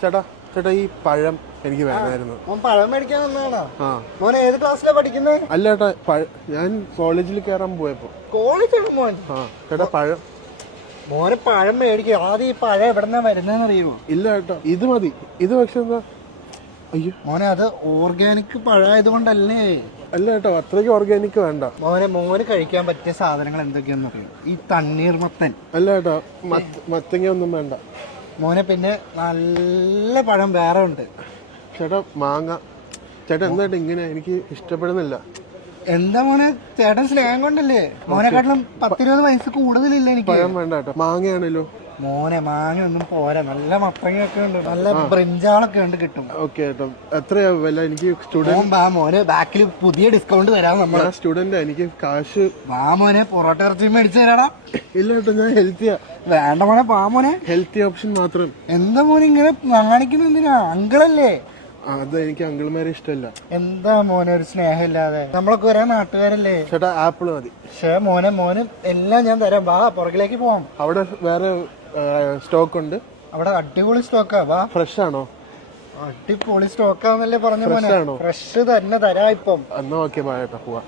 ചേട്ടാ ചേട്ടാ ഈ പഴം എനിക്ക് വേണമായിരുന്നു. പഴം മേടിക്കാൻ വന്നതാണോ? മോനെ ഏത് ക്ലാസ്സിലാ പഠിക്കുന്നത്? അല്ല ചേട്ടാ, ഞാൻ കോളേജിൽ കയറാൻ പോയപ്പോ. കോളേജാണ് മോൻ? ചേട്ടാ പഴം. മോനെ പഴം മേടിക്കും. ആദ്യം ഈ പഴം എവിടെന്നാ വരുന്നതെന്ന് അറിയുമോ? ഇല്ല ചേട്ടാ, ഇത് മതി. ഇത് പക്ഷെ എന്താ, അയ്യോ മോനെ അത് ഓർഗാനിക് പഴമായതുകൊണ്ടല്ലേ? അല്ല ചേട്ടാ, അത്രയ്ക്ക് ഓർഗാനിക് വേണ്ട. മോന് കഴിക്കാൻ പറ്റിയ സാധനങ്ങൾ എന്തൊക്കെയാന്ന് അറിയോ? ഈ തണ്ണീർമത്തൻ. അല്ല ചേട്ടാ, മത്തങ്ങ ഒന്നും വേണ്ട മോനെ. പിന്നെ നല്ല പഴം വേറെ ഉണ്ട് ചേട്ടാ, മാങ്ങ. ചേട്ടാ എന്തായിട്ട് ഇങ്ങനെ, എനിക്ക് ഇഷ്ടപ്പെടുന്നില്ല. എന്താ മോനെ, ചേട്ടൻ സ്നേഹം കൊണ്ടല്ലേ? മോനെക്കാട്ടിലും 10-20 വയസ്സ് കൂടുതലില്ല എനിക്ക്. പഴം വേണ്ട ചേട്ടാ, മാങ്ങയാണല്ലോ. മോനെ മാങ്ങ ഒന്നും പോരാ, നല്ല മത്തങ്ങയൊക്കെ ഉണ്ട്, നല്ല ബ്രിഞ്ചാളൊക്കെ ഉണ്ട്, കിട്ടും. ഓക്കെ ചേട്ടാ, എത്രയാ വില? എനിക്ക് സ്റ്റുഡന്റ്. മോനെ ബാക്കിൽ പുതിയ ഡിസ്കൗണ്ട് തരാം നമ്മള്. സ്റ്റുഡന്റ്, എനിക്ക് കാശ്. വാ മോനെ, പൊറോട്ട ഇറച്ചി മേടിച്ചു തരാടാ. ഇല്ല ചേട്ടാ, ഞാൻ ഹെൽത്തിയാ. വേണ്ട മോനെ, വാ മോനെ. ഹെൽത്തി ഓപ്ഷൻ മാത്രം. എന്താ മോനെ ഇങ്ങനെ കാണിക്കുന്ന? എന്തിനാ? അങ്കിളല്ലേ? അത് എനിക്ക് അങ്കിൾമാരെ ഇഷ്ടമല്ല. എന്താ മോനെ ഒരു സ്നേഹമില്ലാതെ? നമ്മളൊക്കെ ഒരേ നാട്ടുകാരല്ലേ? ചേട്ടാ ആപ്പിള് മതി. പക്ഷേ മോന് എല്ലാം ഞാൻ തരാം. വാ പുറകിലേക്ക് പോവാം. അവിടെ വേറെ സ്റ്റോക്ക് ഉണ്ട്. അവിടെ അടിപൊളി സ്റ്റോക്കാ. വാ. ഫ്രഷ് ആണോ? അടിപൊളി സ്റ്റോക്കാന്നല്ലേ പറഞ്ഞ മോനെ. ഫ്രഷ് ആണോ? ഫ്രഷ് തന്നെ തരാ ഇപ്പം. എന്നാ ഓക്കെ, ബാ ചേട്ടാ, പോവാ.